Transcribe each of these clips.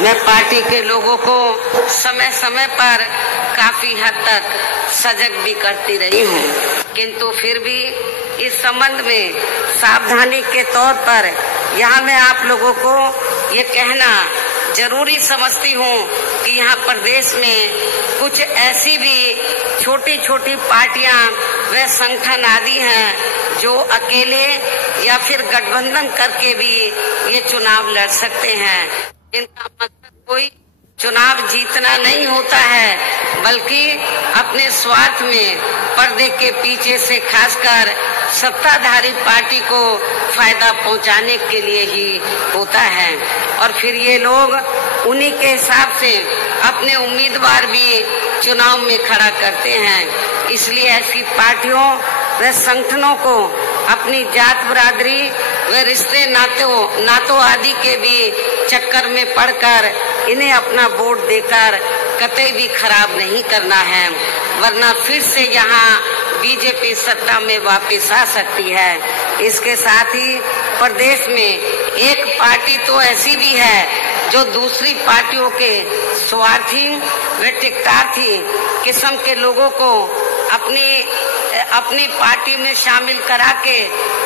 मैं पार्टी के लोगों को समय समय पर काफी हद तक सजग भी करती रही हूँ, किंतु फिर भी इस संबंध में सावधानी के तौर पर यहाँ मैं आप लोगों को ये कहना जरूरी समझती हूँ कि यहाँ प्रदेश में कुछ ऐसी भी छोटी छोटी पार्टियां व संगठन आदि हैं जो अकेले या फिर गठबंधन करके भी ये चुनाव लड़ सकते हैं। इनका मकसद कोई चुनाव जीतना नहीं होता है, बल्कि अपने स्वार्थ में पर्दे के पीछे से खासकर सत्ताधारी पार्टी को फायदा पहुंचाने के लिए ही होता है। और फिर ये लोग उन्हीं के हिसाब से अपने उम्मीदवार भी चुनाव में खड़ा करते हैं। इसलिए ऐसी पार्टियों व संगठनों को अपनी जात बिरादरी व रिश्ते नातों आदि के भी चक्कर में पड़कर इन्हें अपना वोट देकर कतई भी खराब नहीं करना है, वरना फिर से यहाँ बीजेपी सत्ता में वापस आ सकती है। इसके साथ ही प्रदेश में एक पार्टी तो ऐसी भी है जो दूसरी पार्टियों के स्वार्थी व टिकटार्थी किस्म के लोगों को अपनी पार्टी में शामिल करा के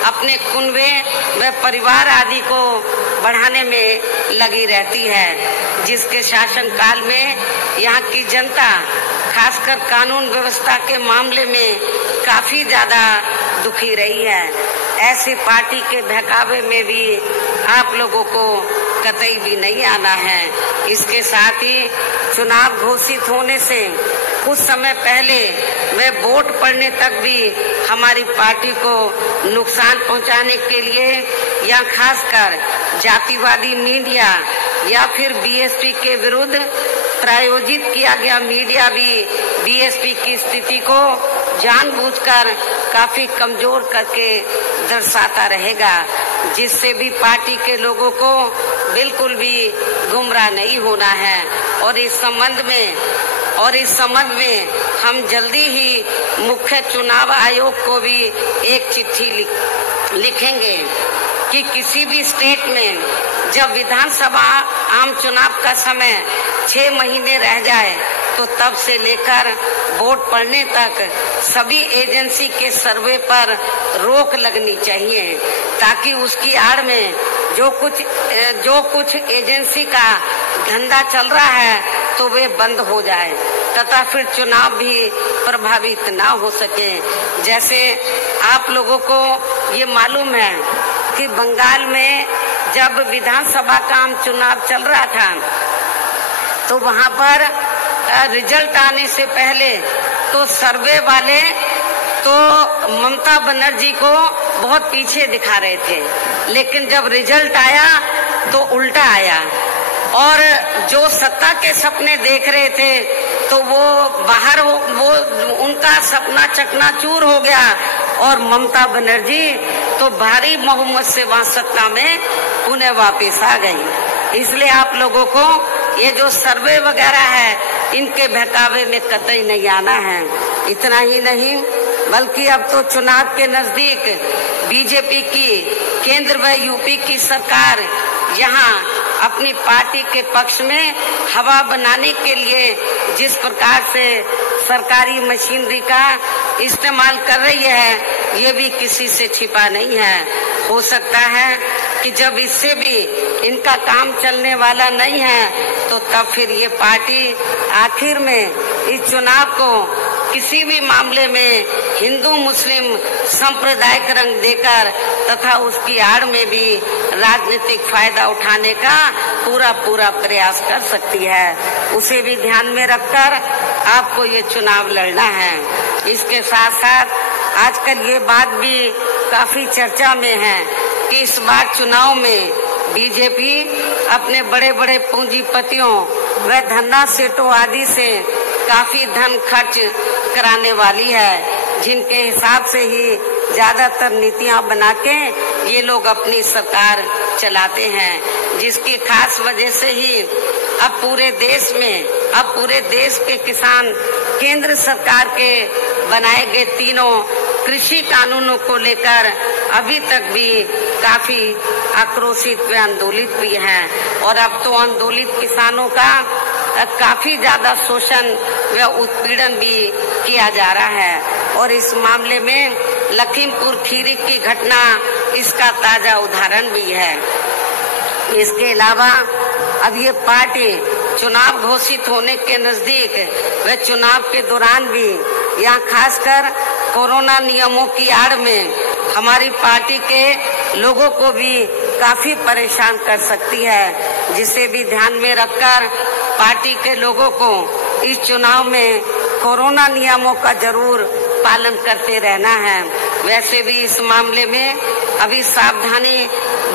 अपने कुनबे व परिवार आदि को बढ़ाने में लगी रहती है, जिसके शासन काल में यहाँ की जनता खासकर कानून व्यवस्था के मामले में काफी ज्यादा दुखी रही है। ऐसी पार्टी के बहकावे में भी आप लोगों को कतई भी नहीं आना है। इसके साथ ही चुनाव घोषित होने से कुछ समय पहले वे वोट पड़ने तक भी हमारी पार्टी को नुकसान पहुंचाने के लिए या खासकर जातिवादी मीडिया या फिर बीएसपी के विरुद्ध प्रायोजित किया गया मीडिया भी बीएसपी की स्थिति को जानबूझकर काफी कमजोर करके दर्शाता रहेगा, जिससे भी पार्टी के लोगों को बिल्कुल भी गुमराह नहीं होना है। और इस संबंध में हम जल्दी ही मुख्य चुनाव आयोग को भी एक चिट्ठी लिखेंगे कि किसी भी स्टेट में जब विधानसभा आम चुनाव का समय 6 महीने रह जाए तो तब से लेकर वोट पड़ने तक सभी एजेंसी के सर्वे पर रोक लगनी चाहिए, ताकि उसकी आड़ में जो कुछ एजेंसी का धंधा चल रहा है तो वे बंद हो जाए तथा फिर चुनाव भी प्रभावित ना हो सके। जैसे आप लोगों को ये मालूम है कि बंगाल में जब विधानसभा का आम चुनाव चल रहा था तो वहाँ पर रिजल्ट आने से पहले तो सर्वे वाले तो ममता बनर्जी को बहुत पीछे दिखा रहे थे, लेकिन जब रिजल्ट आया तो उल्टा आया और जो सत्ता के सपने देख रहे थे तो वो उनका सपना चकनाचूर हो गया और ममता बनर्जी तो भारी बहुमत से वहाँ सत्ता में पुनः वापस आ गई। इसलिए आप लोगों को ये जो सर्वे वगैरह है इनके बहकावे में कतई नहीं आना है। इतना ही नहीं बल्कि अब तो चुनाव के नजदीक बीजेपी की केंद्र व यूपी की सरकार यहाँ अपनी पार्टी के पक्ष में हवा बनाने के लिए जिस प्रकार से सरकारी मशीनरी का इस्तेमाल कर रही है ये भी किसी से छिपा नहीं है। हो सकता है कि जब इससे भी इनका काम चलने वाला नहीं है तो तब फिर ये पार्टी आखिर में इस चुनाव को किसी भी मामले में हिंदू मुस्लिम सांप्रदायिक रंग देकर तथा उसकी आड़ में भी राजनीतिक फायदा उठाने का पूरा प्रयास कर सकती है। उसे भी ध्यान में रखकर आपको ये चुनाव लड़ना है। इसके साथ साथ आजकल ये बात भी काफी चर्चा में है कि इस बार चुनाव में बीजेपी अपने बड़े बड़े पूंजीपतियों व धन्ना सेठों आदि से काफी धन खर्च कराने वाली है, जिनके हिसाब से ही ज्यादातर नीतियां बना के ये लोग अपनी सरकार चलाते हैं, जिसकी खास वजह से ही अब पूरे देश के किसान केंद्र सरकार के बनाए गए तीनों कृषि कानूनों को लेकर अभी तक भी काफी आक्रोशित व आंदोलित भी हैं और अब तो आंदोलित किसानों का काफी ज्यादा शोषण व उत्पीड़न भी किया जा रहा है और इस मामले में लखीमपुर खीरी की घटना इसका ताजा उदाहरण भी है। इसके अलावा अब ये पार्टी चुनाव घोषित होने के नजदीक व चुनाव के दौरान भी यहाँ खासकर कोरोना नियमों की आड़ में हमारी पार्टी के लोगों को भी काफी परेशान कर सकती है, जिसे भी ध्यान में रखकर पार्टी के लोगों को इस चुनाव में कोरोना नियमों का जरूर पालन करते रहना है। वैसे भी इस मामले में अभी सावधानी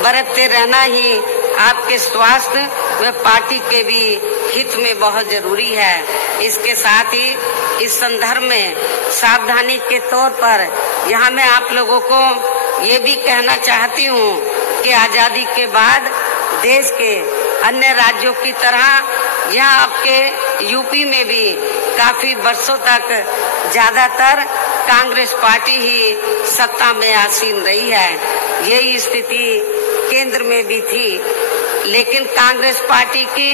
बरतते रहना ही आपके स्वास्थ्य व पार्टी के भी हित में बहुत जरूरी है। इसके साथ ही इस संदर्भ में सावधानी के तौर पर यहाँ मैं आप लोगों को ये भी कहना चाहती हूँ कि आजादी के बाद देश के अन्य राज्यों की तरह यहाँ आपके यूपी में भी काफी वर्षों तक ज्यादातर कांग्रेस पार्टी ही सत्ता में आसीन रही है। यही स्थिति केंद्र में भी थी, लेकिन कांग्रेस पार्टी की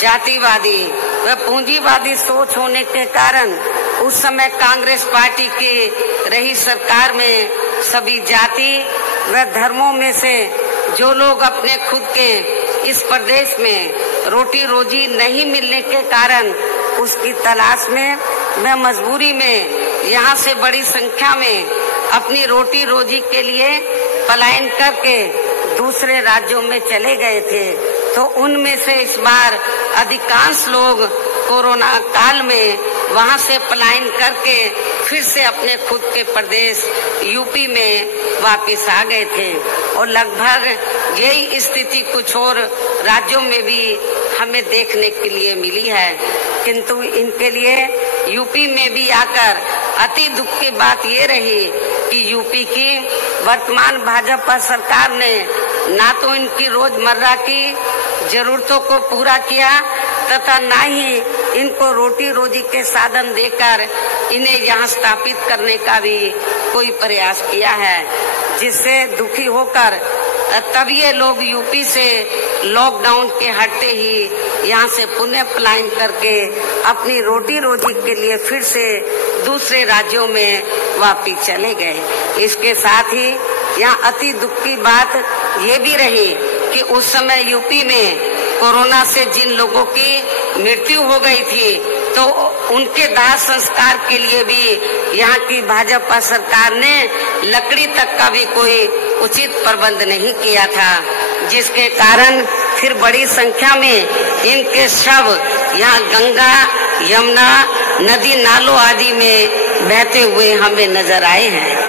जातिवादी व पूंजीवादी सोच होने के कारण उस समय कांग्रेस पार्टी की रही सरकार में सभी जाति व धर्मों में से जो लोग अपने खुद के इस प्रदेश में रोटी रोजी नहीं मिलने के कारण उसकी तलाश में व मजबूरी में यहाँ से बड़ी संख्या में अपनी रोटी रोजी के लिए पलायन करके दूसरे राज्यों में चले गए थे। तो उनमें से इस बार अधिकांश लोग कोरोना काल में वहां से पलायन करके फिर से अपने खुद के प्रदेश यूपी में वापस आ गए थे और लगभग यही स्थिति कुछ और राज्यों में भी हमें देखने के लिए मिली है। किंतु इनके लिए यूपी में भी आकर अति दुख की बात ये रही कि यूपी की वर्तमान भाजपा सरकार ने ना तो इनकी रोजमर्रा की जरूरतों को पूरा किया तथा ना ही इनको रोटी रोजी के साधन देकर इन्हें यहाँ स्थापित करने का भी कोई प्रयास किया है, जिससे दुखी होकर तब ये लोग यूपी से लॉकडाउन के हटते ही यहाँ से पुनः पलायन करके अपनी रोटी रोजी के लिए फिर से दूसरे राज्यों में वापिस चले गए। इसके साथ ही यहाँ अति दुख की बात ये भी रही कि उस समय यूपी में कोरोना से जिन लोगों की मृत्यु हो गई थी तो उनके दाह संस्कार के लिए भी यहाँ की भाजपा सरकार ने लकड़ी तक का भी कोई उचित प्रबंध नहीं किया था, जिसके कारण फिर बड़ी संख्या में इनके शव यहाँ गंगा यमुना नदी नालों आदि में बहते हुए हमें नजर आए हैं।